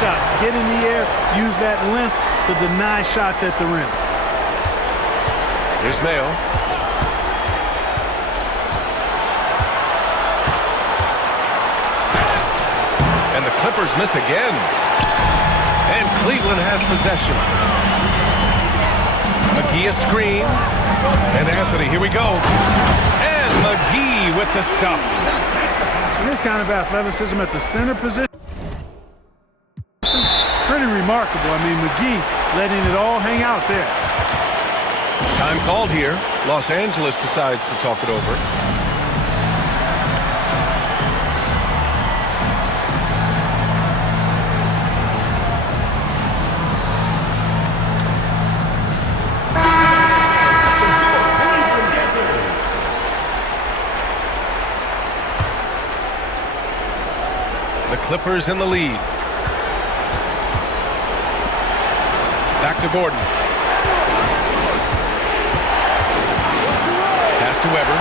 shots. Get in the air, use that length to deny shots at the rim. Here's Mayo. And the Clippers miss again. And Cleveland has possession. McGee a screen. And Anthony, here we go. And McGee with the stuff. And this kind of athleticism at the center position, pretty remarkable. I mean, McGee letting it all hang out there. Time called here. Los Angeles decides to talk it over. The Clippers in the lead. Back to Gordon. Pass to Weber.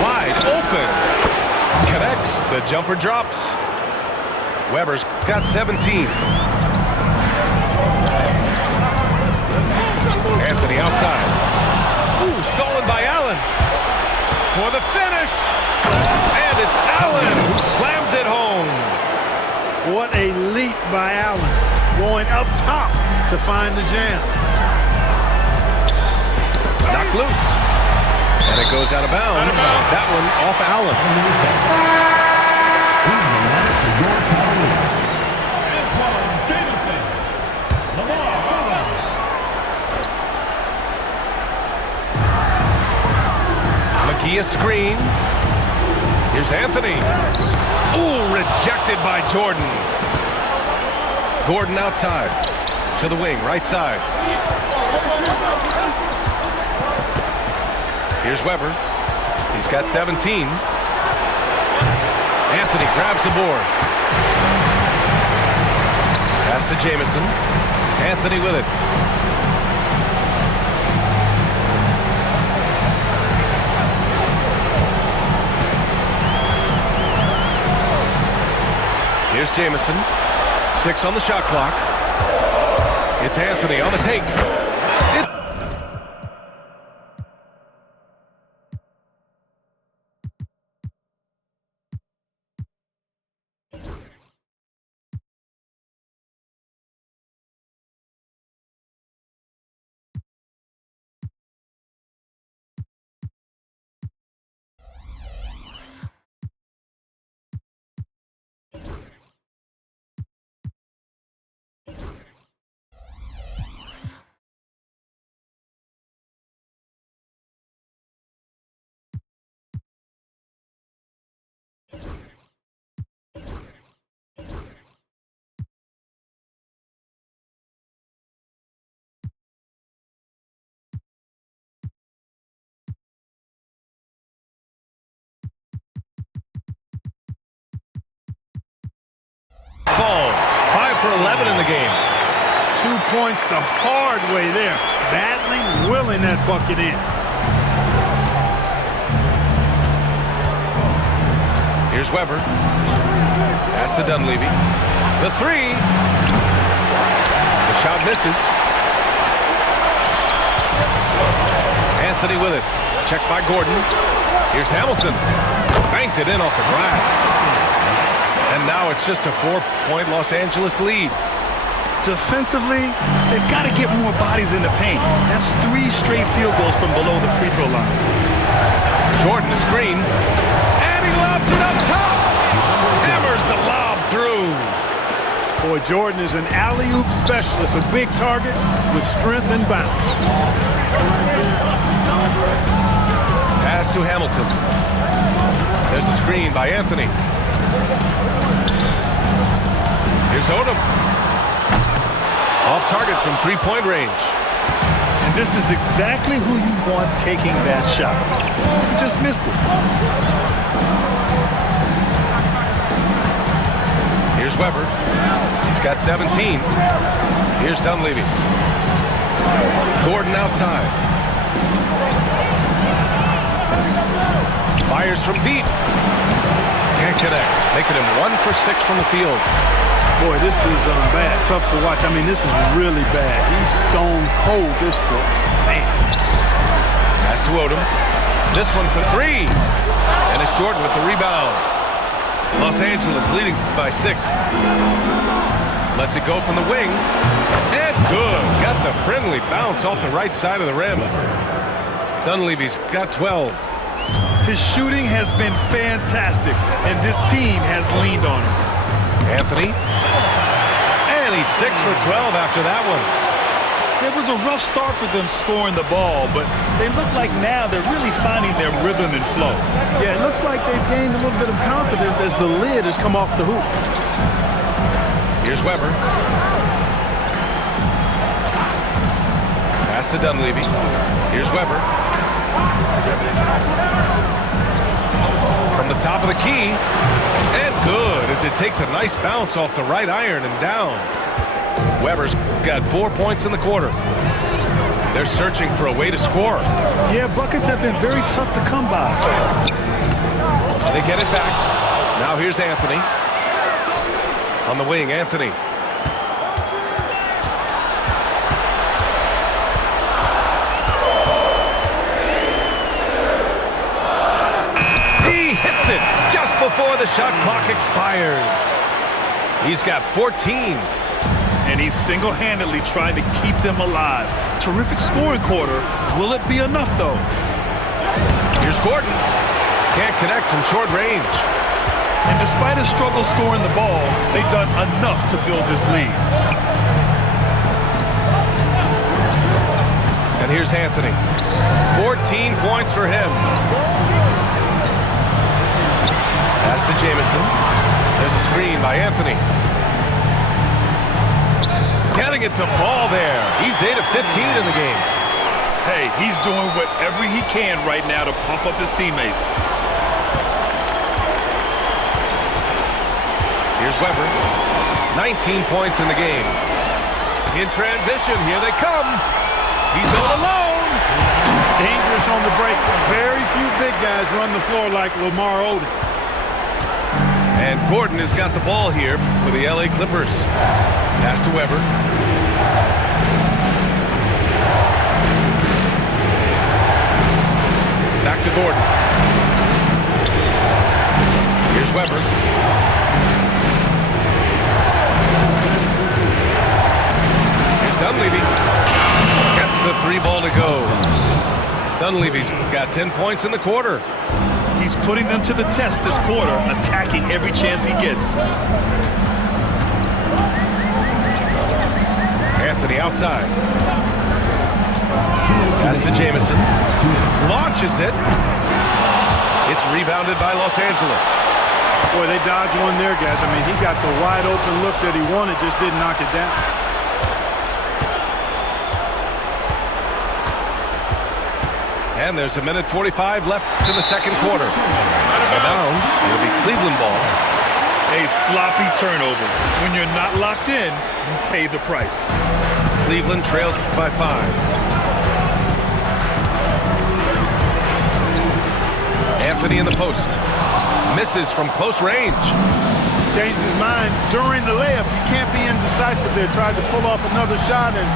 Wide open. Connects. The jumper drops. Weber's got 17. Anthony outside. Ooh, stolen by Allen. For the finish. And it's Allen who slams it home. What a leap by Allen. Going up top to find the jam. Knocked loose. And it goes out of bounds. That one off Allen. McGee a screen. Here's Anthony. Ooh, rejected by Jordan. Gordon outside. To the wing, right side. Here's Weber. He's got 17. Anthony grabs the board. Pass to Jamison. Anthony with it. Here's Jamison. 6 on the shot clock. It's Anthony on the take. Falls. 5 for 11 in the game. 2 points the hard way there. Battling, willing that bucket in. Here's Weber. Pass to Dunleavy. The three. The shot misses. Anthony with it. Checked by Gordon. Here's Hamilton. Banked it in off the glass. And now it's just a 4-point Los Angeles lead. Defensively, they've got to get more bodies in the paint. That's 3 straight field goals from below the free throw line. Jordan the screen. And he lobs it up top. Hammers the lob through. Boy, Jordan is an alley-oop specialist, a big target with strength and bounce. Pass to Hamilton. There's a screen by Anthony. Here's Odom. Off target from 3-point range. And this is exactly who you want taking that shot. He just missed it. Here's Weber. He's got 17. Here's Dunleavy. Gordon outside. Fires from deep. Can't connect. Making him 1 for 6 from the field. Boy, this is bad. Tough to watch. I mean, this is really bad. He's stone cold, this boy. Man. Pass to Odom. This one for 3. And it's Jordan with the rebound. Los Angeles leading by 6. Lets it go from the wing. And good. Got the friendly bounce off the right side of the rim. Dunleavy's got 12. His shooting has been fantastic, and this team has leaned on him. Anthony. And he's 6 for 12 after that one. It was a rough start for them scoring the ball, but they look like now they're really finding their rhythm and flow. Yeah, it looks like they've gained a little bit of confidence as the lid has come off the hoop. Here's Weber. Pass to Dunleavy. Here's Weber. From the top of the key. And good as it takes a nice bounce off the right iron and down. Weber's got 4 points in the quarter. They're searching for a way to score. Yeah, buckets have been very tough to come by. They get it back. Now here's Anthony. On the wing, Anthony. He hits it just before the shot clock expires. He's got 14. And he's single-handedly trying to keep them alive. Terrific scoring quarter. Will it be enough, though? Here's Gordon. Can't connect from short range. And despite a struggle scoring the ball, they've done enough to build this lead. And here's Anthony. 14 points for him. Pass to Jamison. There's a screen by Anthony. Getting it to fall there. He's 8 of 15 in the game. Hey, he's doing whatever he can right now to pump up his teammates. Here's Weber. 19 points in the game. In transition, here they come. He's all alone. Dangerous on the break. Very few big guys run the floor like Lamar Odom. And Gordon has got the ball here for the LA Clippers. Pass to Weber. Back to Gordon. Here's Weber. Here's Dunleavy. Gets the 3 ball to go. Dunleavy's got 10 points in the quarter. He's putting them to the test this quarter, attacking every chance he gets. Anthony outside. Pass to Jamison. Launches it. It's rebounded by Los Angeles. Boy, they dodged one there, guys. I mean, he got the wide open look that he wanted, just didn't knock it down. And there's 1:45 left to the second quarter. Out of bounds. It'll be Cleveland ball. A sloppy turnover. When you're not locked in, you pay the price. Cleveland trails by 5. Anthony in the post. Misses from close range. Changed his mind during the layup. You can't be indecisive there. Tried to pull off another shot and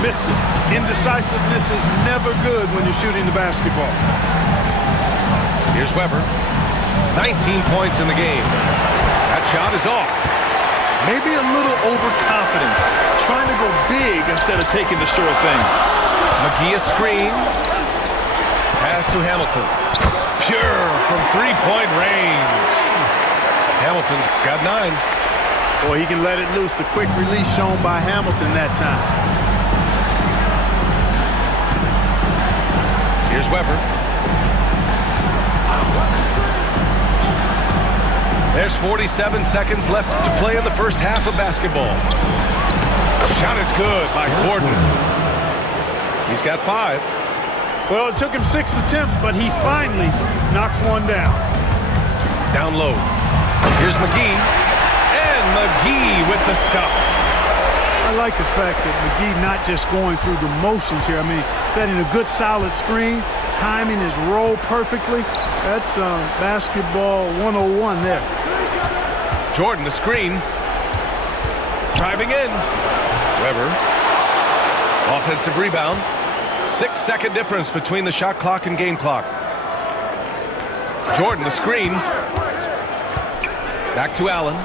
missed it. Indecisiveness is never good when you're shooting the basketball. Here's Weber. 19 points in the game. That shot is off. Maybe a little overconfidence. Trying to go big instead of taking the sure thing. McGee a screen. Pass to Hamilton. Pure from 3-point range. Hamilton's got 9. Boy, he can let it loose. The quick release shown by Hamilton that time. Here's Weber. There's 47 seconds left to play in the first half of basketball. Shot is good by Gordon. He's got 5. Well, it took him 6 attempts, but he finally knocks one down. Down low. Here's McGee. And McGee with the stuff. I like the fact that McGee not just going through the motions here. I mean, setting a good solid screen, timing his roll perfectly. That's basketball 101 there. Jordan, the screen. Driving in. Weber. Offensive rebound. 6-second difference between the shot clock and game clock. Jordan, the screen. Back to Allen.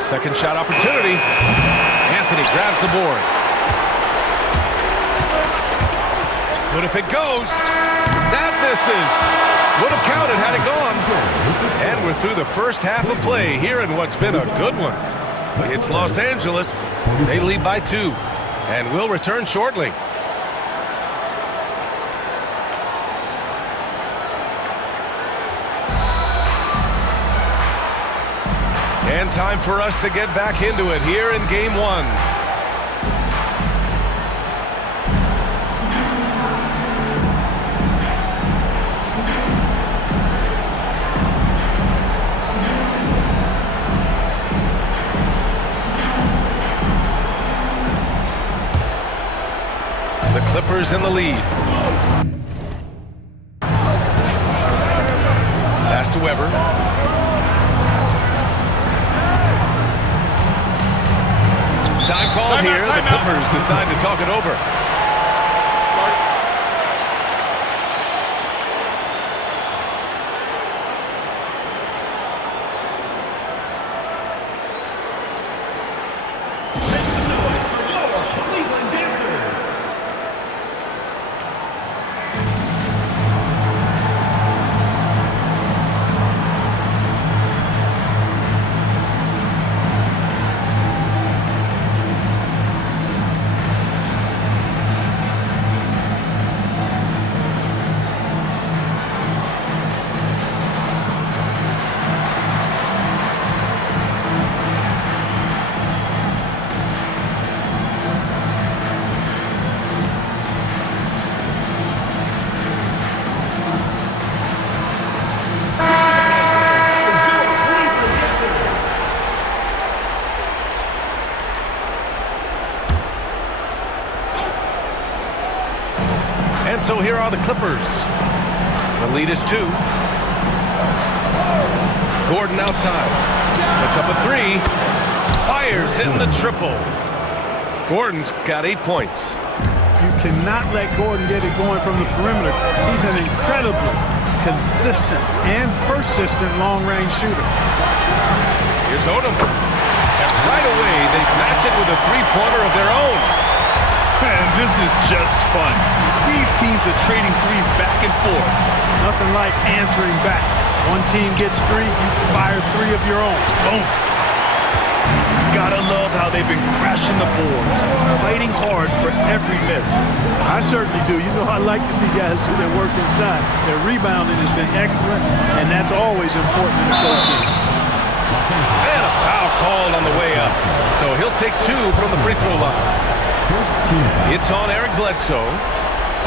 Second shot opportunity. Anthony grabs the board. But if it goes, that misses. Would have counted had it gone. And we're through the first half of play here in what's been a good one. It's Los Angeles. They lead by 2. And will return shortly. And time for us to get back into it here in game 1. The Clippers in the lead. Pass to Weber. Time called here. The Clippers decide to talk it over. And so here are the Clippers. The lead is 2. Gordon outside. Puts up a 3. Fires, hitting the triple. Gordon's got 8 points. You cannot let Gordon get it going from the perimeter. He's an incredibly consistent and persistent long-range shooter. Here's Odom. And right away, they match it with a three-pointer of their own. Man, this is just fun. These teams are trading threes back and forth. Nothing like answering back. One team gets 3, you fire 3 of your own. Boom. Gotta love how they've been crashing the boards, fighting hard for every miss. I certainly do. You know, I like to see guys do their work inside. Their rebounding has been excellent, and that's always important in a close game. And a foul called on the way up. So he'll take 2 from the free throw line. It's on Eric Bledsoe.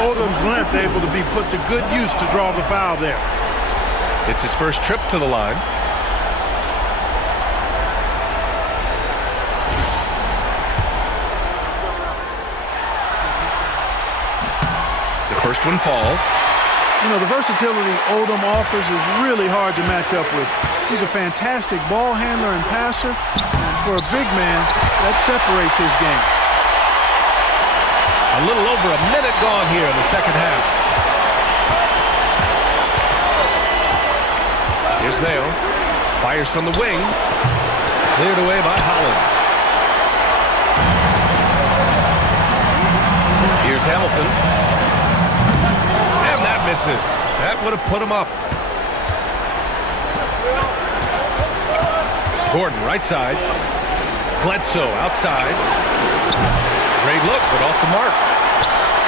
Odom's length able to be put to good use to draw the foul there. It's his first trip to the line. The first one falls. You know, the versatility Odom offers is really hard to match up with. He's a fantastic ball handler and passer, and for a big man, that separates his game. A little over a minute gone here in the second half. Here's Mayo. Fires from the wing. Cleared away by Hollins. Here's Hamilton. And that misses. That would have put him up. Gordon right side. Bledsoe outside. Great look, but off the mark.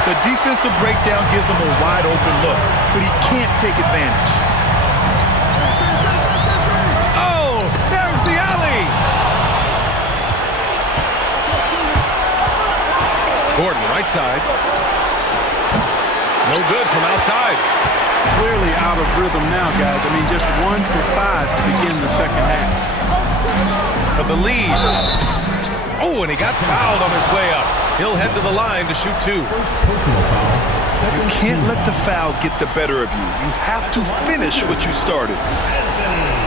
The defensive breakdown gives him a wide open look, but he can't take advantage. Oh, there's the alley. Gordon right side. No good from outside. Clearly out of rhythm now, guys. I mean, just 1 for 5 to begin the second half. For the lead. Oh, and he got fouled on his way up. He'll head to the line to shoot 2. You can't let the foul get the better of you. You have to finish what you started.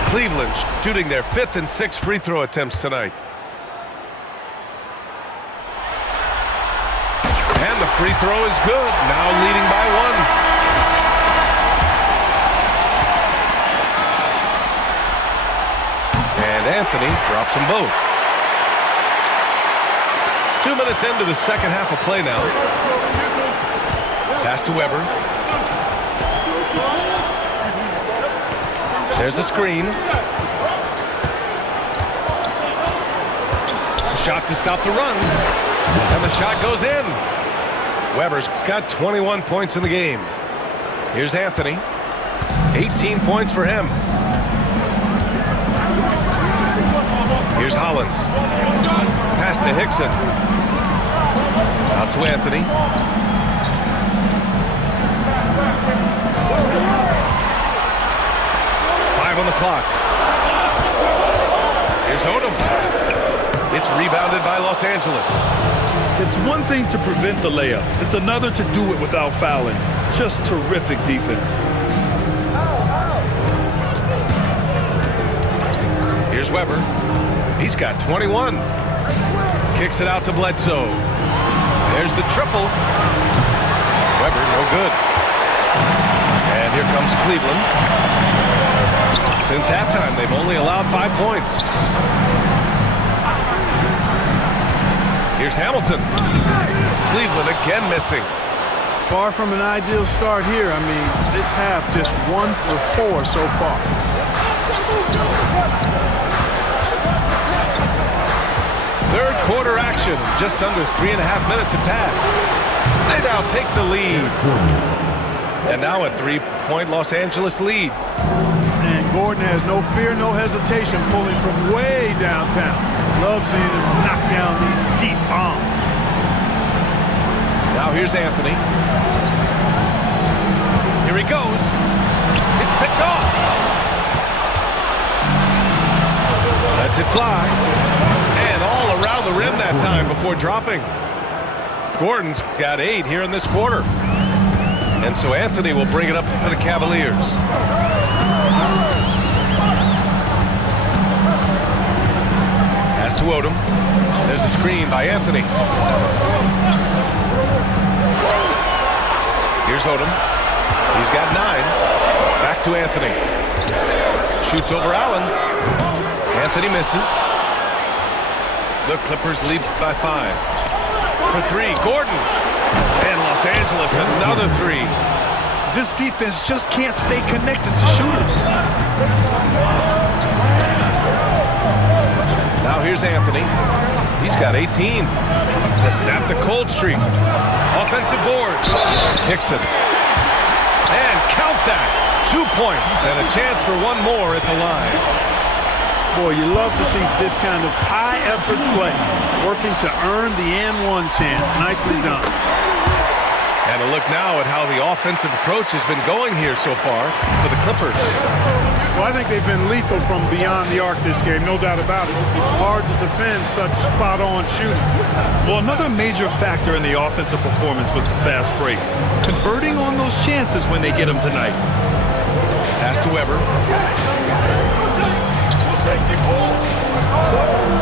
Cleveland shooting their 5th and 6th free throw attempts tonight. And the free throw is good. Now leading by 1. And Anthony drops them both. 2 minutes into the second half of play now. Pass to Weber. There's a screen. Shot to stop the run. And the shot goes in. Weber's got 21 points in the game. Here's Anthony. 18 points for him. Here's Hollins. Pass to Hickson. Out to Anthony. On the clock. Here's Odom. It's rebounded by Los Angeles. It's one thing to prevent the layup. It's another to do it without fouling. Just terrific defense. Here's Weber. He's got 21. Kicks it out to Bledsoe. There's the triple. Weber, no good. And here comes Cleveland. Since halftime, they've only allowed 5 points. Here's Hamilton. Cleveland again missing. Far from an ideal start here. I mean, this half just 1 for 4 so far. Third quarter action. Just under 3.5 minutes have passed. They now take the lead. And now a 3-point Los Angeles lead. And Gordon has no fear, no hesitation, pulling from way downtown. Love seeing him knock down these deep bombs. Now here's Anthony. Here he goes. It's picked off. Lets it fly. And all around the rim that time before dropping. Gordon's got 8 here in this quarter. And so Anthony will bring it up for the Cavaliers. Pass to Odom. There's a screen by Anthony. Here's Odom. He's got 9. Back to Anthony. Shoots over Allen. Anthony misses. The Clippers lead by 5. For 3, Gordon. And Los Angeles, another 3. This defense just can't stay connected to shooters. Now here's Anthony. He's got 18 to snap the cold streak. Offensive board. Hickson. And count that. 2 points and a chance for 1 more at the line. Boy, you love to see this kind of high-effort play, working to earn the and-one chance. Nicely done. And a look now at how the offensive approach has been going here so far for the Clippers. Well, I think they've been lethal from beyond the arc this game, no doubt about it. It's hard to defend such spot-on shooting. Well, another major factor in the offensive performance was the fast break. Converting on those chances when they get them tonight. Pass to Weber.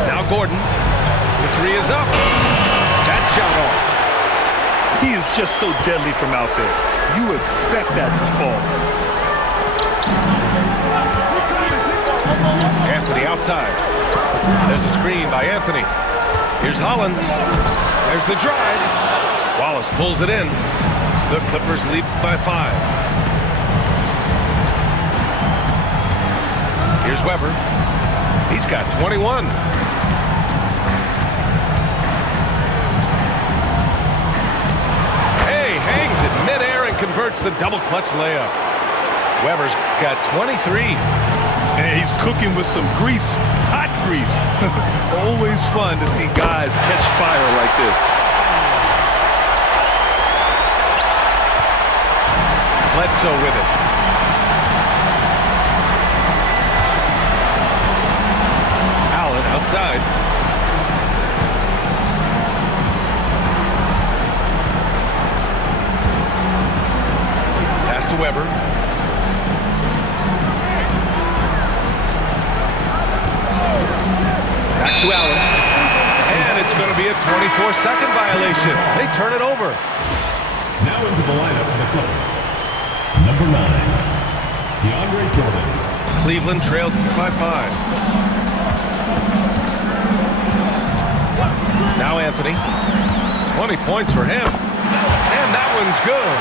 Now Gordon. The 3 is up. That shot off. He is just so deadly from out there. You expect that to fall. Anthony outside. There's a screen by Anthony. Here's Hollins. There's the drive. Wallace pulls it in. The Clippers lead by 5. Here's Weber. He's got 21. Hangs it midair and converts the double clutch layup. Weber's got 23. And he's cooking with some grease, hot grease. Always fun to see guys catch fire like this. Bledsoe with it. Allen outside. Weber. Back to Allen. And it's going to be a 24-second violation. They turn it over. Now into the lineup for the Clippers. Number 9, DeAndre Jordan. Cleveland trails by 5. Now Anthony. 20 points for him. And that one's good.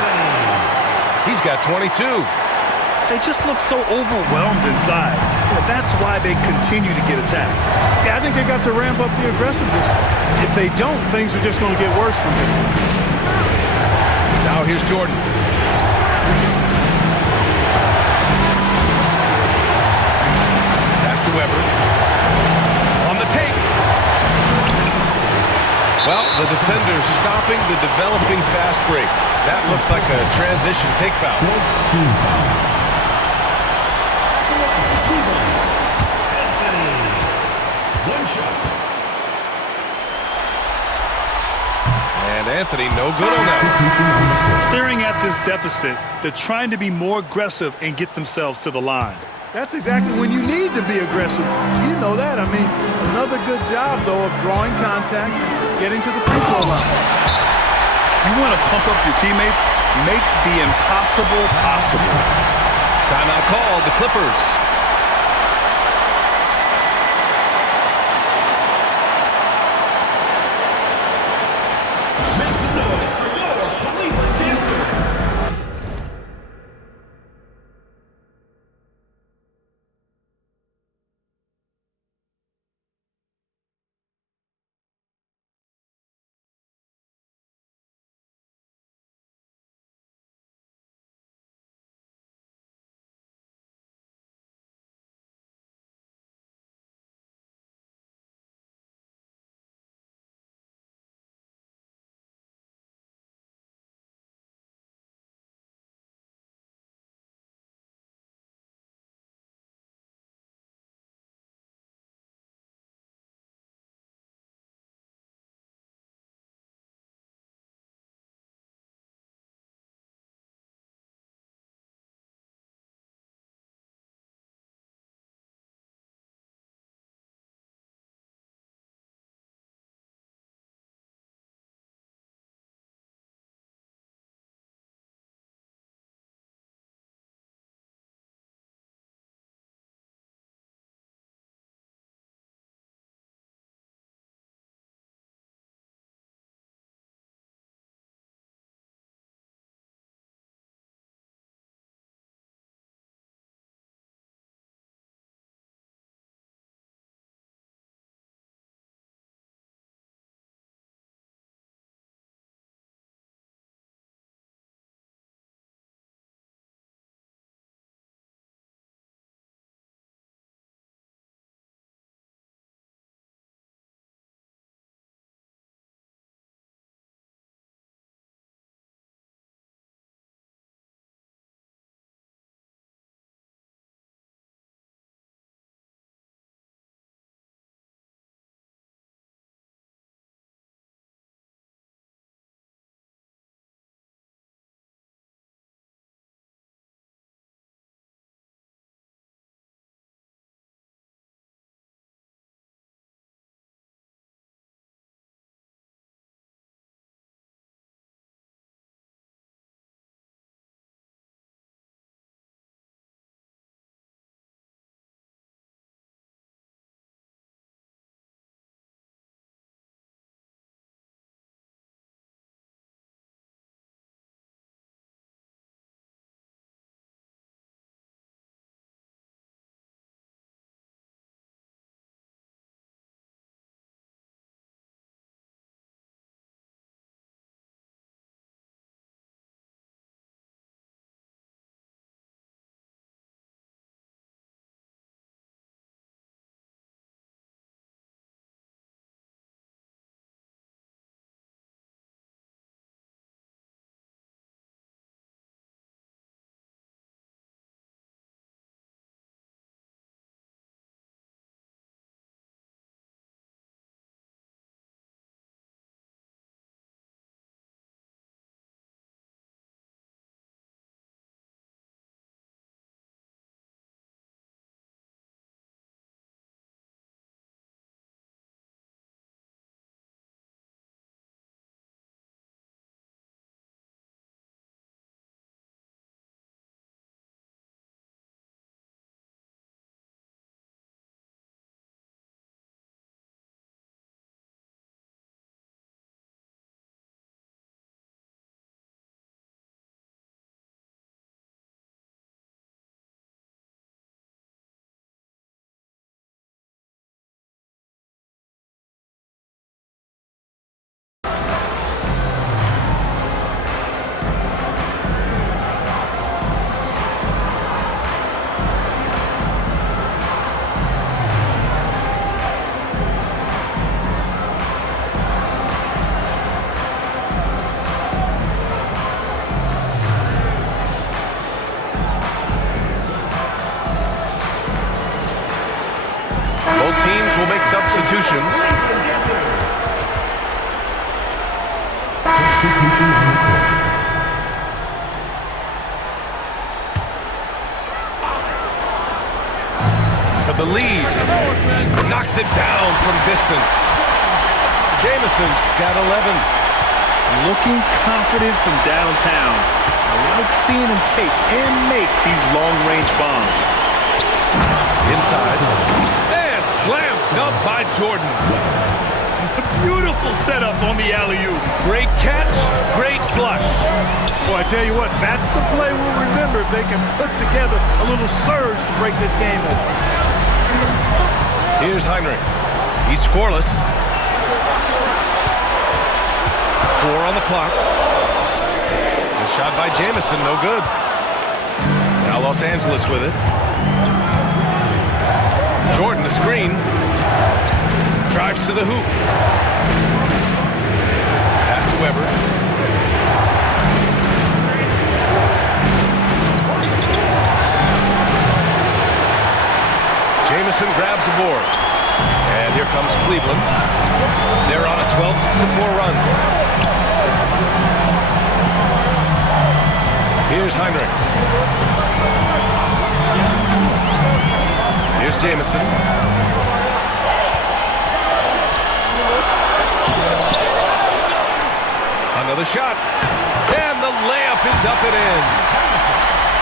He's got 22. They just look so overwhelmed inside. That's why they continue to get attacked. Yeah, I think they got to ramp up the aggressiveness. If they don't, things are just going to get worse from here. Now here's Jordan. Pass to Weber. On the take. Well, the defender's stopping the developing fast break. That looks like a transition take foul. Team foul. One shot. And Anthony, no good on that. Staring at this deficit, they're trying to be more aggressive and get themselves to the line. That's exactly when you need to be aggressive. You know that. I mean, another good job, though, of drawing contact, getting to the free throw line. You want to pump up your teammates? Make the impossible possible. Timeout called, the Clippers. Both teams will make substitutions. Substitution on the court. For the lead. Knocks it down from distance. Jameson's got 11. Looking confident from downtown. I like seeing him take and make these long-range bombs. Inside. And slam dunk by Jordan. Beautiful setup on the alley-oop. Great catch, great flush. Boy, I tell you what, that's the play we'll remember if they can put together a little surge to break this game open. Here's Heinrich. He's scoreless. 4 on the clock. The shot by Jamison, no good. Now Los Angeles with it. Jordan, the screen. Drives to the hoop. Pass to Weber. Jamison grabs the board. And here comes Cleveland. They're on a 12-4 run. Here's Heinrich. Here's Jamison. Another shot. And the layup is up and in.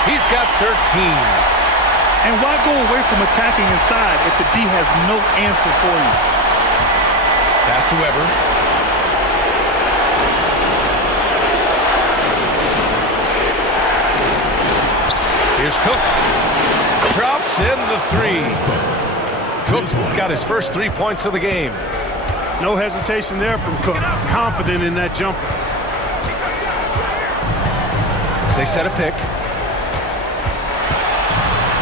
He's got 13. And why go away from attacking inside if the D has no answer for you? Pass to Weber. Here's Cook. Drops in the 3. Cook's got his first 3 points of the game. No hesitation there from Cook. Confident in that jumper. They set a pick.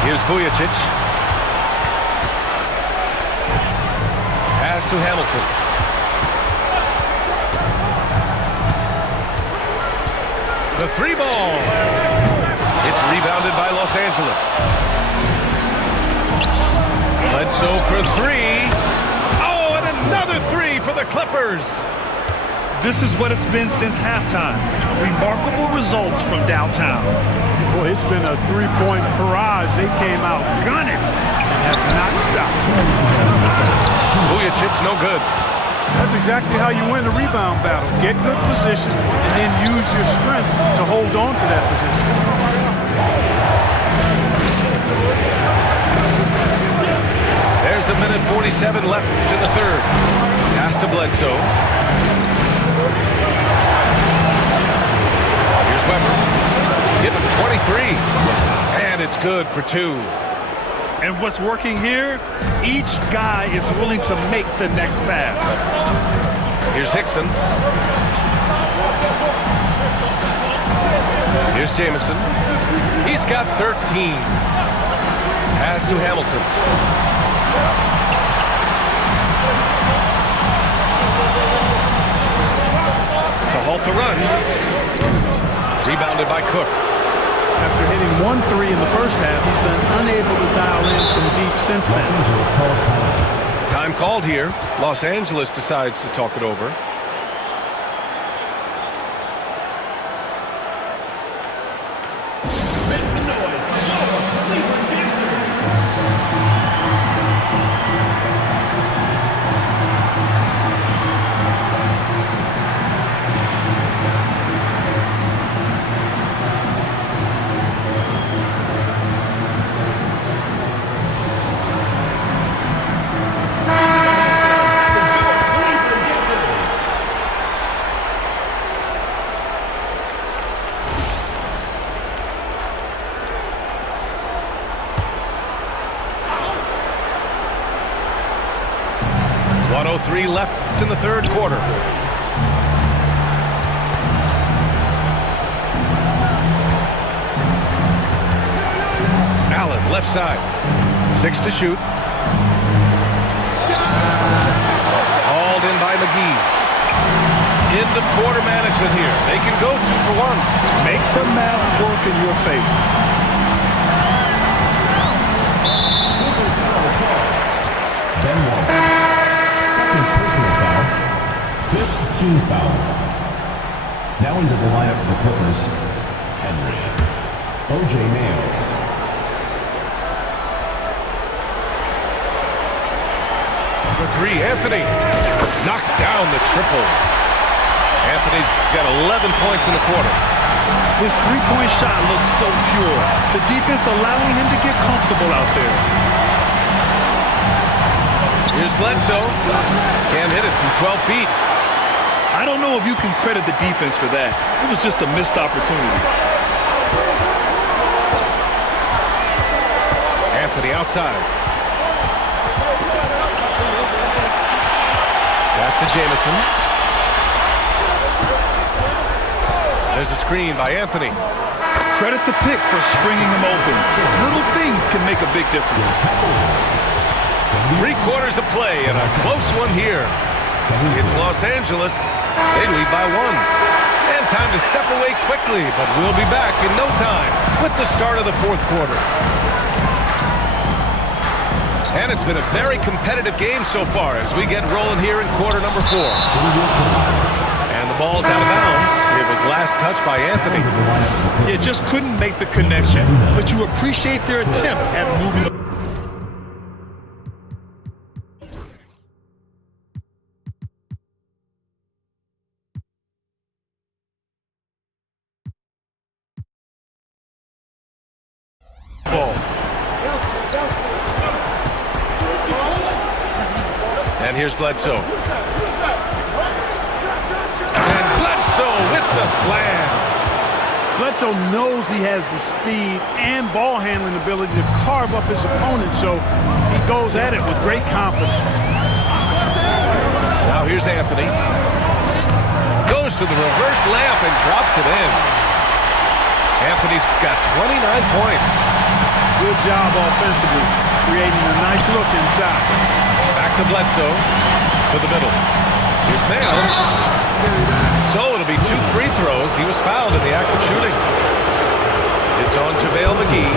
Here's Vujicic. Pass to Hamilton. The 3 ball. It's rebounded by Los Angeles. Bledsoe for 3. Oh, and another 3 for the Clippers. This is what it's been since halftime. Remarkable results from downtown. Boy, it's been a three-point barrage. They came out gunning and have not stopped. Vujicic's no good. That's exactly how you win the rebound battle. Get good position and then use your strength to hold on to that position. There's a minute 47 left in the third. Pass to Bledsoe. Here's Weber. Hit him 23. And it's good for 2. And what's working here, each guy is willing to make the next pass. Here's Hickson. Here's Jamison. He's got 13. Pass to Hamilton. To halt the run. Rebounded by Cook. After hitting 1-3 in the first half, he's been unable to dial in from deep since then. Los Angeles calls time. Time called here. Los Angeles decides to talk it over. .03 left in the third quarter. Allen, left side. 6 to shoot. Hauled in by McGee. End of quarter management here. They can go 2 for 1. Make the math work in your favor. Ben team foul. Now into the lineup for the Clippers, Henry. O.J. Mayo. For three, Anthony knocks down the triple. Anthony's got 11 points in the quarter. His three-point shot looks so pure. The defense allowing him to get comfortable out there. Here's Bledsoe. Can't hit it from 12 feet. I don't know if you can credit the defense for that. It was just a missed opportunity. Anthony outside. Pass to Jamison. There's a screen by Anthony. Credit the pick for springing him open. Little things can make a big difference. 3 quarters of play and a close one here. It's Los Angeles. They lead by 1. And time to step away quickly, but we'll be back in no time with the start of the 4th quarter. And it's been a very competitive game so far as we get rolling here in quarter number 4. And the ball's out of bounds. It was last touched by Anthony. You just couldn't make the connection, but you appreciate their attempt at moving the ball. And here's Bledsoe. And Bledsoe with the slam. Bledsoe knows he has the speed and ball handling ability to carve up his opponent, so he goes at it with great confidence. Now here's Anthony. Goes to the reverse layup and drops it in. Anthony's got 29 points. Good job offensively, creating a nice look inside. Back to Bledsoe. To the middle. Here's Mayo. So it'll be 2 free throws. He was fouled in the act of shooting. It's on JaVale McGee.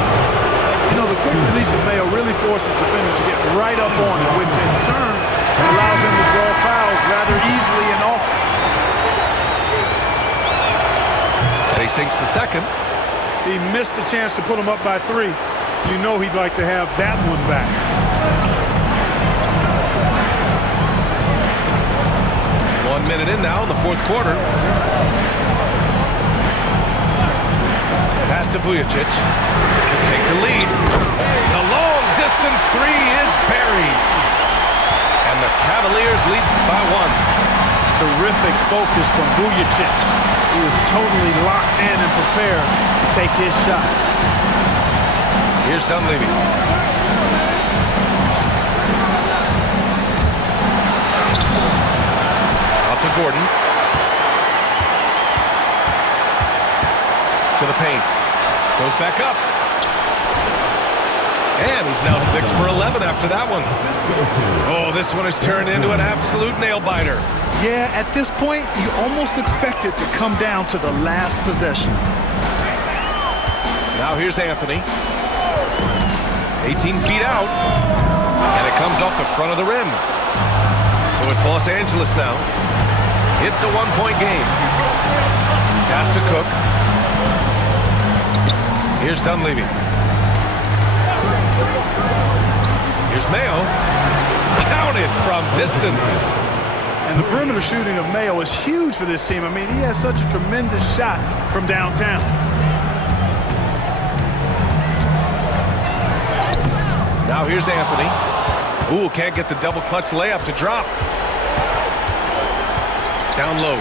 You know, the quick release of Mayo really forces defenders to get right up on him, which in turn allows him to draw fouls rather easily and often. And he sinks the second. He missed a chance to put him up by 3. You know he'd like to have that one back. One minute in now in the 4th quarter. Pass to Vujacic to take the lead. The long distance 3 is buried. And the Cavaliers lead by 1. Terrific focus from Vujacic. He was totally locked in and prepared to take his shot. Here's Dunleavy. Out to Gordon. To the paint. Goes back up. And he's now 6 for 11 after that one. Oh, this one has turned into an absolute nail-biter. Yeah, at this point, you almost expect it to come down to the last possession. Now here's Anthony. 18 feet out. And it comes off the front of the rim. So it's Los Angeles now. It's a 1-point game. Pass to Cook. Here's Dunleavy. Here's Mayo. Counted from distance. And the perimeter shooting of Mayo is huge for this team. I mean, he has such a tremendous shot from downtown. Now here's Anthony. Ooh, can't get the double clutch layup to drop. Down low.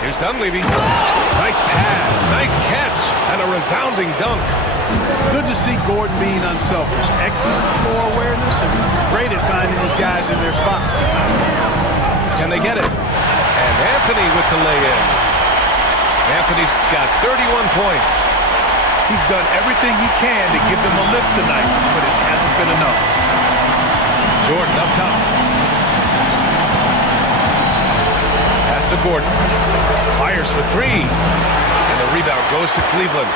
Here's Dunleavy. Nice pass, nice catch, and a resounding dunk. Good to see Gordon being unselfish. Excellent floor awareness and great at finding his guys in their spots. Can they get it? And Anthony with the lay-in. Anthony's got 31 points. He's done everything he can to give them a lift tonight, but it hasn't been enough. Jordan up top. Pass to Gordon. Fires for 3. And the rebound goes to Cleveland.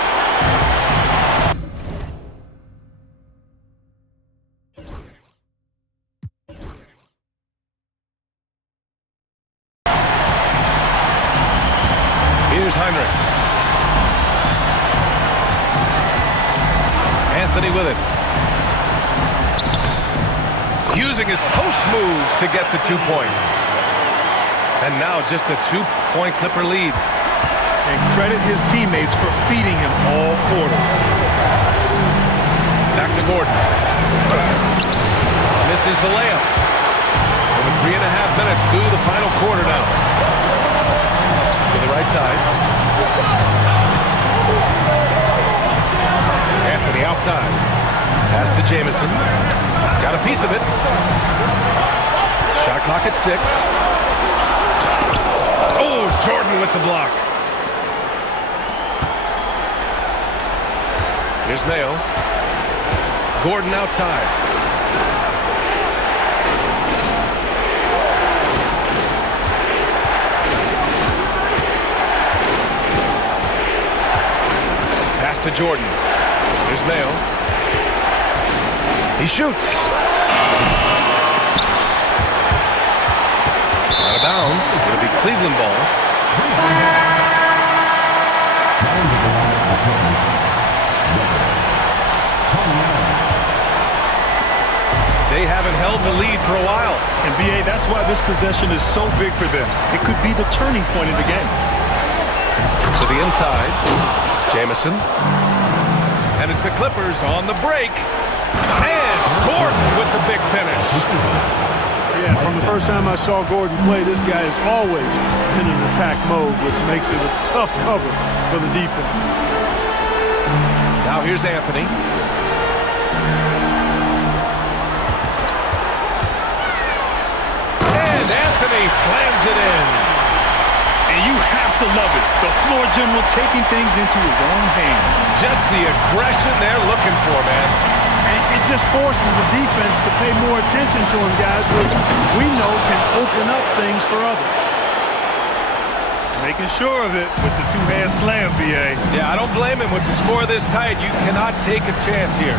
using his post moves to get the 2 points. And now just a 2-point Clipper lead. And credit his teammates for feeding him all quarter. Back to Gordon. Misses the layup. Over 3.5 minutes through the final quarter now. To the right side. Anthony outside. Pass to Jamison. Got a piece of it. Shot clock at 6. Oh, Jordan with the block. Here's Mayo. Gordon outside. Pass to Jordan. Here's Mayo. He shoots. Out of bounds. It'll be Cleveland ball. They haven't held the lead for a while. And B.A., that's why this possession is so big for them. It could be the turning point in the game. To the inside. Jamison. And it's the Clippers on the break. And Gordon with the big finish. Yeah, from the first time I saw Gordon play, this guy has always been in attack mode, which makes it a tough cover for the defense. Now here's Anthony. And Anthony slams it in. And you have to love it. The floor general taking things into his own hands. Just the aggression they're looking for, man. And it just forces the defense to pay more attention to him, guys, which we know can open up things for others. Making sure of it with the two-hand slam, B.A. Yeah, I don't blame him with the score this tight. You cannot take a chance here.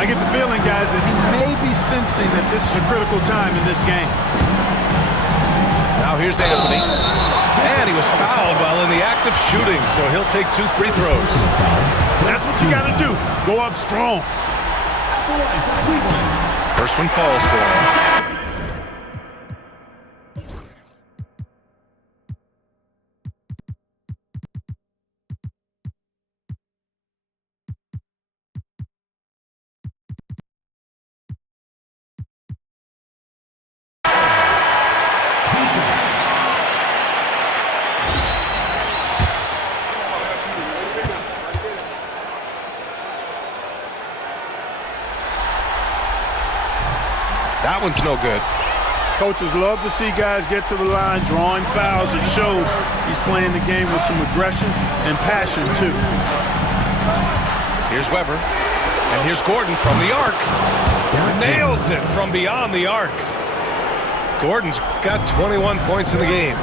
I get the feeling, guys, that he may be sensing that this is a critical time in this game. Now here's Anthony. And he was fouled while in the act of shooting, so he'll take 2 free throws. That's what you got to do. Go up strong. First one falls for him. That one's no good. Coaches love to see guys get to the line, drawing fouls. It shows he's playing the game with some aggression and passion, too. Here's Weber. And here's Gordon from the arc. Nails it from beyond the arc. Gordon's got 21 points in the game.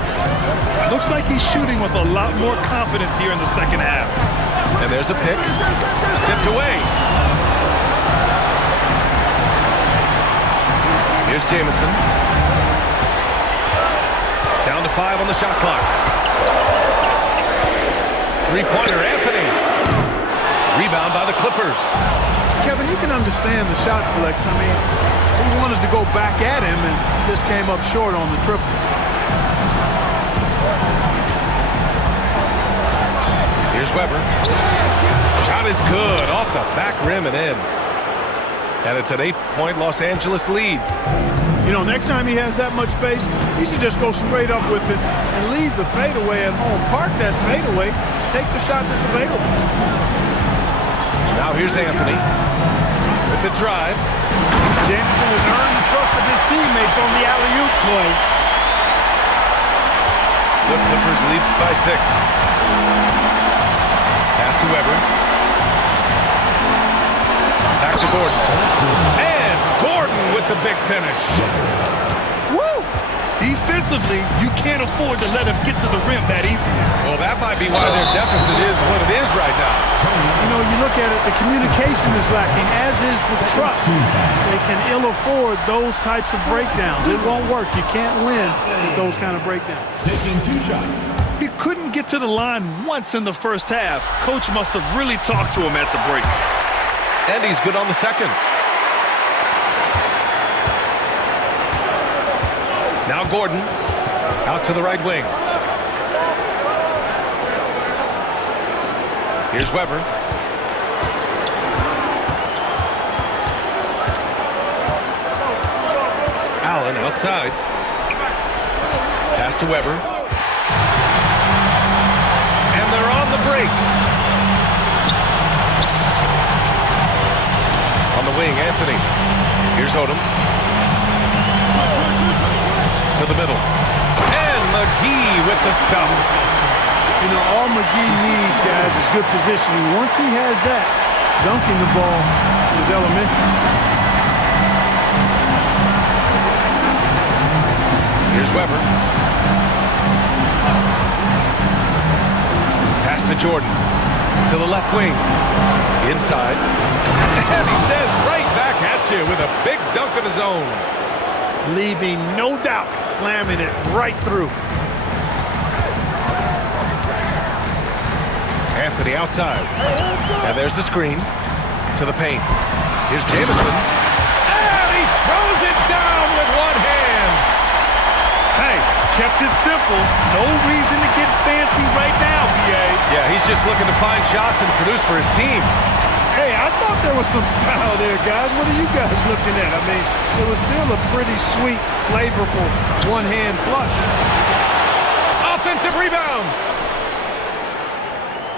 Looks like he's shooting with a lot more confidence here in the second half. And there's a pick. Tipped away. Here's Jamison. Down to 5 on the shot clock. Three-pointer, Anthony. Rebound by the Clippers. Kevin, you can understand the shot selection. I mean, he wanted to go back at him and just came up short on the triple. Here's Weber. Shot is good. Off the back rim and in. And it's an 8-point Los Angeles lead. You know, next time he has that much space, he should just go straight up with it and leave the fadeaway at home. Park that fadeaway, take the shot that's available. Now here's Anthony with the drive. Jameson has earned the trust of his teammates on the alley-oop play. The Clippers lead by 6. Pass to Weber. Back to Gordon. And Gordon with the big finish. Woo! Defensively, you can't afford to let him get to the rim that easily. Well, that might be why their deficit is what it is right now. You know, you look at it, the communication is lacking, as is the trust. They can ill afford those types of breakdowns. It won't work. You can't win with those kind of breakdowns. Taking 2 shots. He couldn't get to the line once in the first half. Coach must have really talked to him at the break. And he's good on the second. Now Gordon out to the right wing. Here's Weber. Allen outside. Pass to Weber. And they're on the break. On the wing, Anthony. Here's Odom. To the middle. And McGee with the stuff. You know, all McGee needs, guys, is good positioning. Once he has that, dunking the ball is elementary. Here's Weber. Pass to Jordan. To the left wing. Inside. And he says right back at you with a big dunk of his own. Leaving no doubt, slamming it right through. Anthony outside. And there's the screen. To the paint. Here's Jamison. And he throws it down with one hand. Hey, kept it simple. No reason to get fancy right now, BA. Yeah, he's just looking to find shots and produce for his team. Hey, I thought there was some style there, guys. What are you guys looking at? I mean, it was still a pretty sweet, flavorful one-hand flush. Offensive rebound.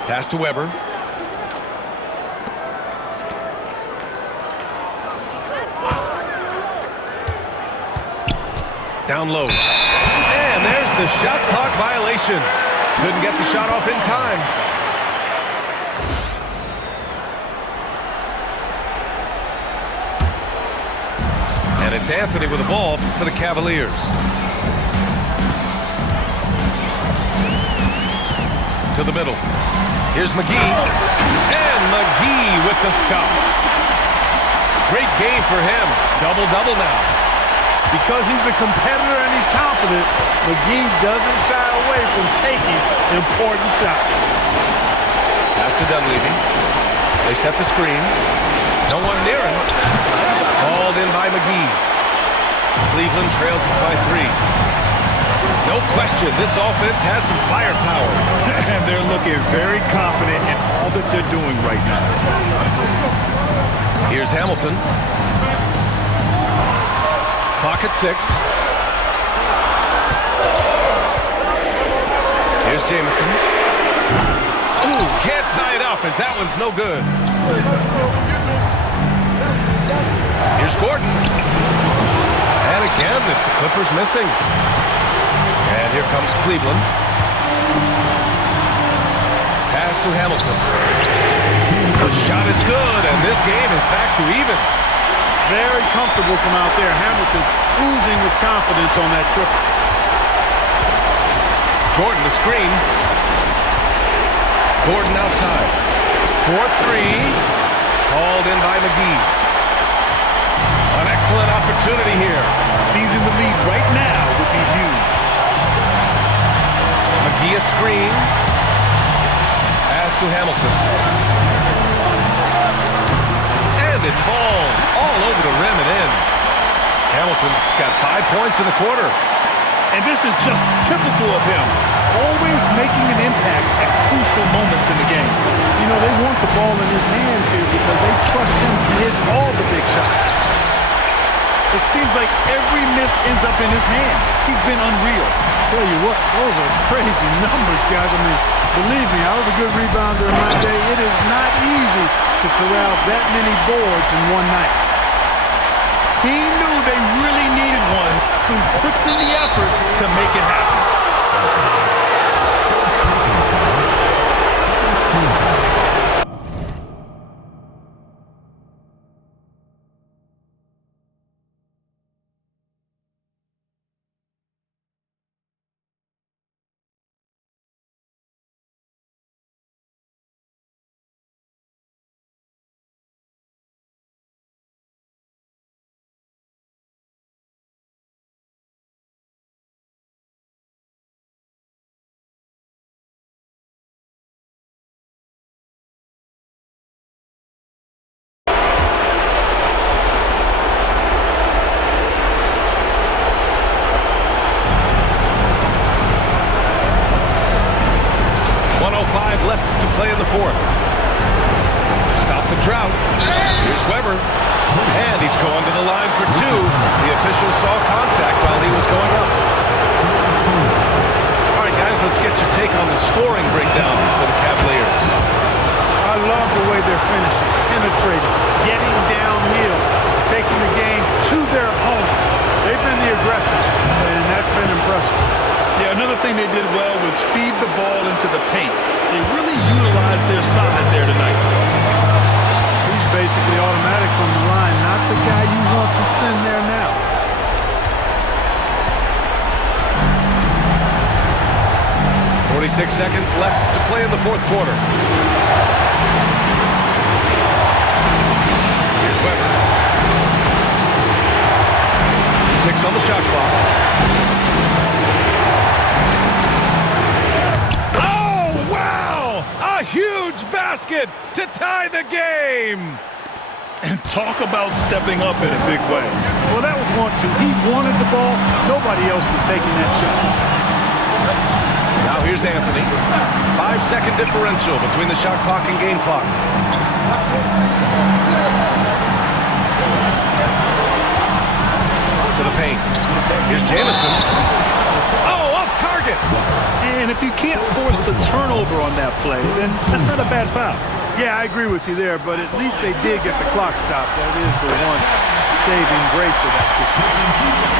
Pass to Weber. Down low. And there's the shot clock violation. Couldn't get the shot off in time. And it's Anthony with the ball for the Cavaliers. To the middle. Here's McGee. And McGee with the stuff. Great game for him. Double-double now. Because he's a competitor and he's confident, McGee doesn't shy away from taking important shots. Pass to Dunleavy. They set the screen. No one near him. Called in by McGee. Cleveland trails by 3. No question, this offense has some firepower. And they're looking very confident in all that they're doing right now. Here's Hamilton. Clock at 6. Here's Jamison. Ooh, can't tie it up as that one's no good. Here's Gordon. And again, it's the Clippers missing. And here comes Cleveland. Pass to Hamilton. The shot is good, and this game is back to even. Very comfortable from out there. Hamilton oozing with confidence on that triple. Jordan the screen. Gordon outside. 4-3. Called in by McGee. An excellent opportunity here. Seizing the lead right now would be huge. McGee a screen. Pass to Hamilton. And it falls all over the rim and in. Hamilton's got 5 points in the quarter. And this is just typical of him. Always making an impact at crucial moments in the game. You know, they want the ball in his hands here because they trust him to hit all the big shots. It seems like every miss ends up in his hands. He's been unreal. Tell you what, those are crazy numbers, guys. I mean, believe me, I was a good rebounder in my day. It is not easy to corral that many boards in one night. He knew they really needed one, so he puts in the effort to make it happen. left to play in the fourth. To stop the drought, here's Weber. And he's going to the line for two. The official saw contact while he was going up. All right, guys, let's get your take on the scoring breakdown for the Cavaliers. I love the way they're finishing, penetrating, getting downhill, taking the game to their opponents. They've been the aggressors, and that's been impressive. Yeah, another thing they did well was feed the ball into the paint. They really utilized their size there tonight. He's basically automatic from the line, not the guy you want to send there now. .46 seconds left to play in the fourth quarter. Here's Weber. 6 on the shot clock. Oh, wow! A huge basket to tie the game! And talk about stepping up in a big way. Well, that was want to. He wanted the ball. Nobody else was taking that shot. Now here's Anthony. 5-second differential between the shot clock and game clock. To the paint. Here's Jamison. Oh, off target. And if you can't force the turnover on that play, then that's not a bad foul. Yeah, I agree with you there, but at least they did get the clock stopped. That is the one saving grace of that situation.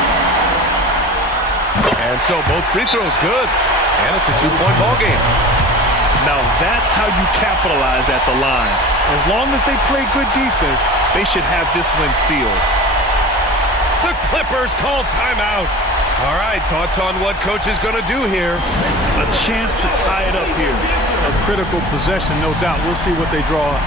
And so both free throws good. And it's a two-point ball game. Now that's how you capitalize at the line. As long as they play good defense, they should have this win sealed. The Clippers call timeout. All right, thoughts on what coach is going to do here? A chance to tie it up here. A critical possession, no doubt. We'll see what they draw up.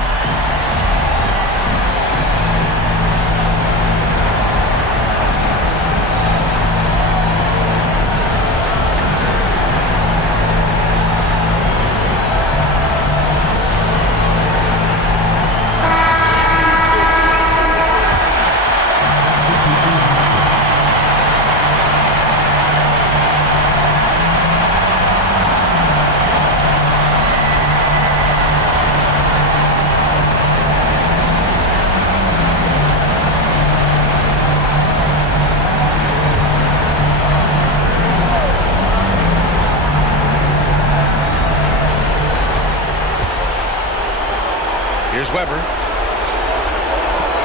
Here's Weber.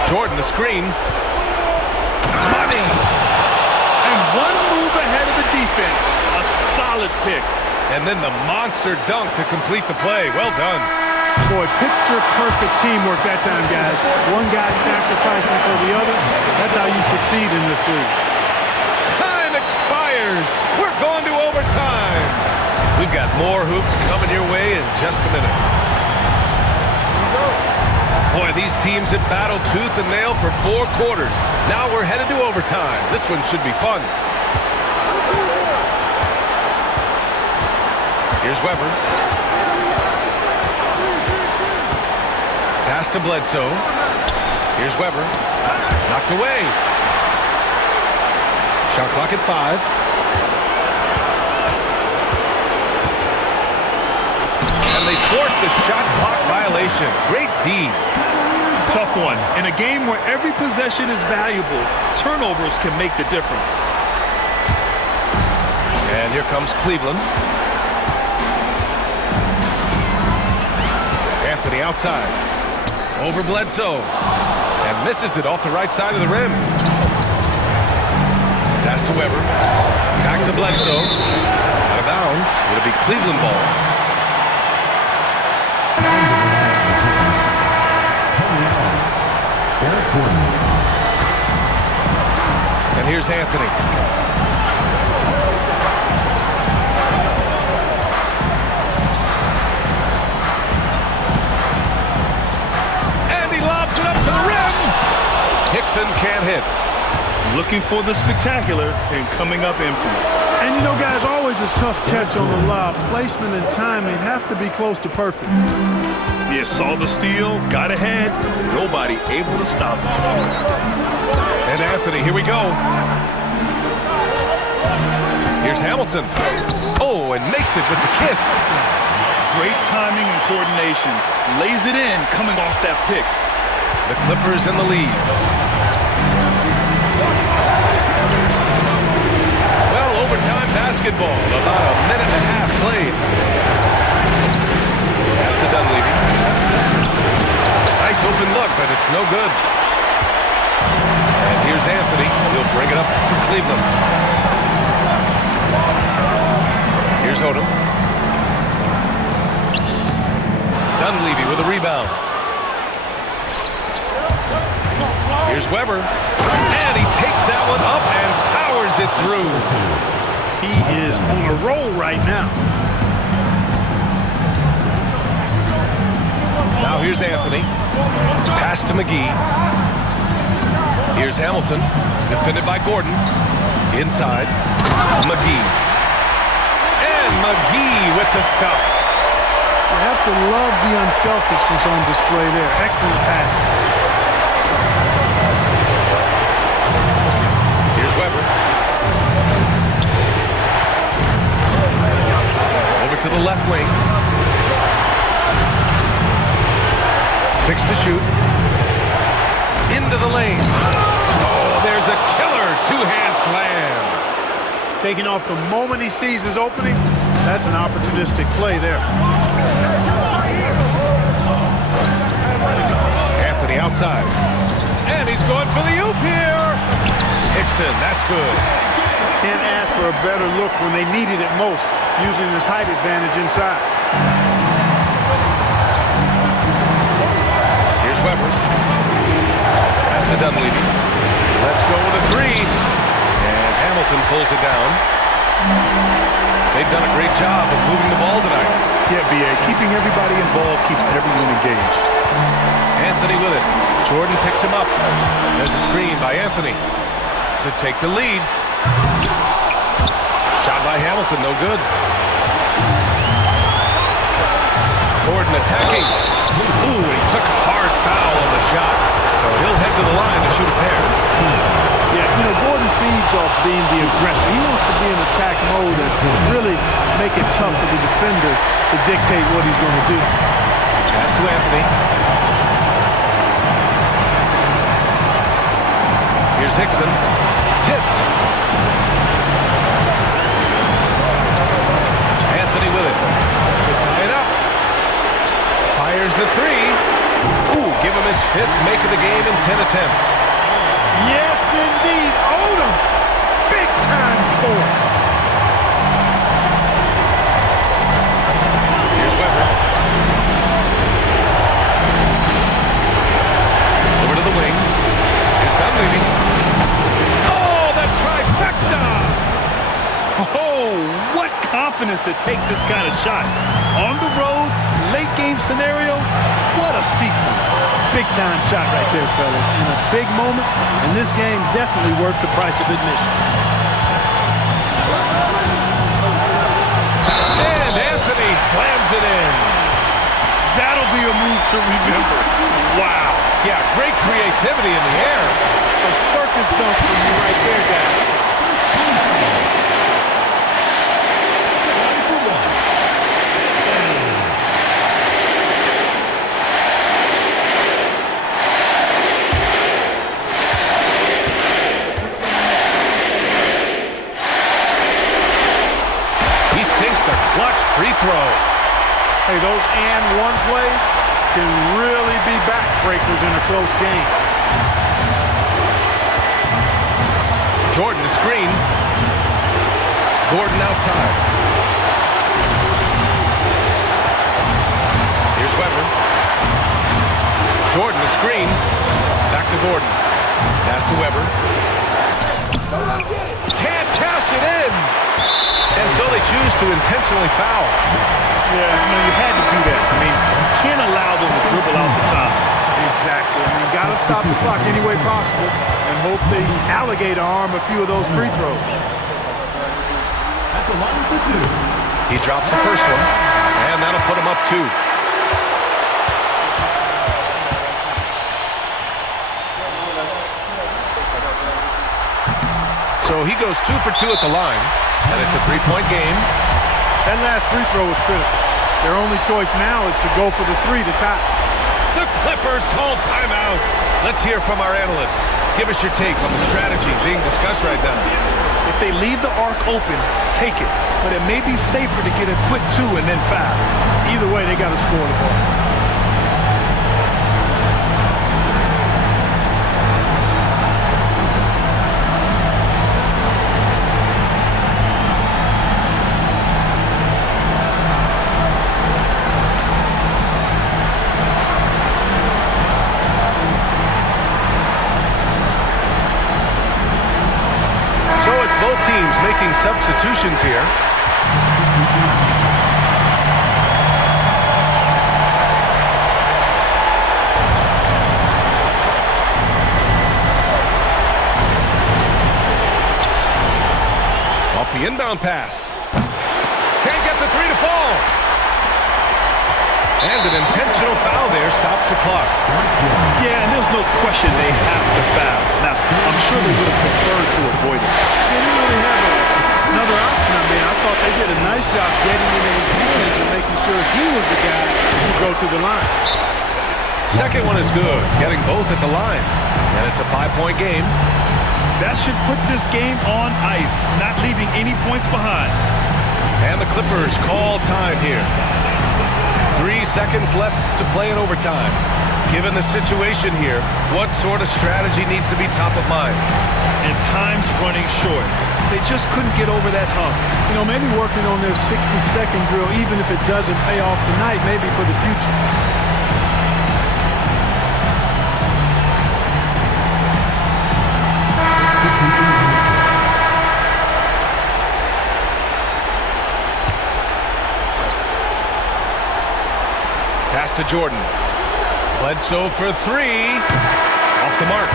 Jordan, the screen. Money! And one move ahead of the defense. A solid pick. And then the monster dunk to complete the play. Well done. Boy, picture-perfect teamwork that time, guys. One guy sacrificing for the other. That's how you succeed in this league. Time expires. We're going to overtime. We've got more hoops coming your way in just a minute. Boy, these teams have battled tooth and nail for 4 quarters. Now we're headed to overtime. This one should be fun. Here's Weber. Pass to Bledsoe. Here's Weber. Knocked away. Shot clock at 5. And they forced the shot clock violation. Great D. Tough one. In a game where every possession is valuable, turnovers can make the difference. And here comes Cleveland. Anthony outside. Over Bledsoe. And misses it off the right side of the rim. Pass to Weber. Back to Bledsoe. Out of bounds. It'll be Cleveland ball. And here's Anthony. And he lobs it up to the rim. Hickson can't hit. Looking for the spectacular and coming up empty. And, you know, guys, always a tough catch on the lob. Placement and timing have to be close to perfect. Yeah, saw the steal, got ahead, nobody able to stop him. And Anthony, here we go. Here's Hamilton. Oh, and makes it with the kiss. Great timing and coordination. Lays it in coming off that pick. The Clippers in the lead. Well, overtime basketball. About a minute and a half played. Pass to Dunleavy. Nice open look, but it's no good. And here's Anthony. He'll bring it up for Cleveland. Here's Odom. Dunleavy with a rebound. Here's Weber. And he takes that one up and powers it through. He is on a roll right now. Now here's Anthony. Pass to McGee. Here's Hamilton. Defended by Gordon. Inside. McGee. And McGee with the stuff. You have to love the unselfishness on display there. Excellent pass. Here's Weber. Over to the left wing. 6 to shoot. Into the lane. Oh, there's a killer two-hand slam. Taking off the moment he sees his opening. That's an opportunistic play there. Anthony outside. And he's going for the oop here. Hickson, that's good. Can't ask for a better look when they needed it most, using his height advantage inside. Here's Weber. Pass to Dunleavy. Let's go with a three. And Hamilton pulls it down. They've done a great job of moving the ball tonight. Yeah, B.A. Keeping everybody involved keeps everyone engaged. Anthony with it. Jordan picks him up. There's a screen by Anthony to take the lead. Shot by Hamilton, no good. Gordon attacking. Ooh, he took a hard foul on the shot. So he'll head to the line to shoot a pair. Yeah, you know, Gordon feeds off being the aggressor. He wants to be in attack mode and really make it tough for the defender to dictate what he's going to do. Pass to Anthony. Here's Hickson. Tipped. Anthony with it. To tie it up. Fires the three. Ooh, give him his 5th make of the game in 10 attempts. Yes, indeed. Odom. Big time score. Here's Weber. Over to the wing. Here's Dunleavy. Oh, the trifecta! Oh, what confidence to take this kind of shot. On the road, late game scenario, what a sequence. Big time shot right there, fellas. In a big moment, and this game definitely worth the price of admission. And Anthony slams it in. That'll be a move to remember. Wow. Yeah, great creativity in the air. A circus dunk for you right there, guys. Clutch free throw. Hey, those and one plays can really be backbreakers in a close game. Jordan the screen. Gordon outside. Here's Weber. Jordan the screen. Back to Gordon. Pass to Weber. Can't cash it in. And so they choose to intentionally foul. Yeah, you had to do that. I mean, you can't allow them to dribble out the top. Exactly. I mean, got to stop the clock any way possible and hope they alligator arm a few of those free throws. At the line for 2. He drops the first one, and that'll put him up 2. So he goes 2 for 2 at the line, and it's a 3-point game. That last free throw was critical. Their only choice now is to go for the three to tie. The Clippers call timeout. Let's hear from our analyst. Give us your take on the strategy being discussed right now. If they leave the arc open, take it. But it may be safer to get a quick 2 and then 5. Either way, they got to score the ball. Both teams making substitutions here. Off the inbound pass. Can't get the three to fall. And an intentional foul there stops the clock. Yeah, and there's no question they have to foul. Now, I'm sure they would have preferred to avoid it. They didn't really have another option. I mean, I thought they did a nice job getting into his hands and making sure he was the guy who go to the line. Second one is good, getting both at the line. And it's a 5-point game. That should put this game on ice, not leaving any points behind. And the Clippers call time here. 3 seconds left to play in overtime. Given the situation here, what sort of strategy needs to be top of mind? And time's running short. They just couldn't get over that hump. You know, maybe working on their 60-second drill, even if it doesn't pay off tonight, maybe for the future. Pass to Jordan. Bledsoe for 3. Off the mark.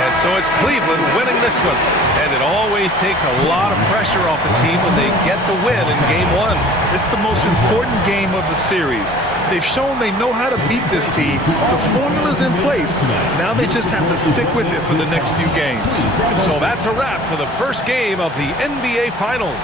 And so it's Cleveland winning this one. And it always takes a lot of pressure off a team when they get the win in Game 1. It's the most important game of the series. They've shown they know how to beat this team. The formula's in place. Now they just have to stick with it for the next few games. So that's a wrap for the first game of the NBA Finals.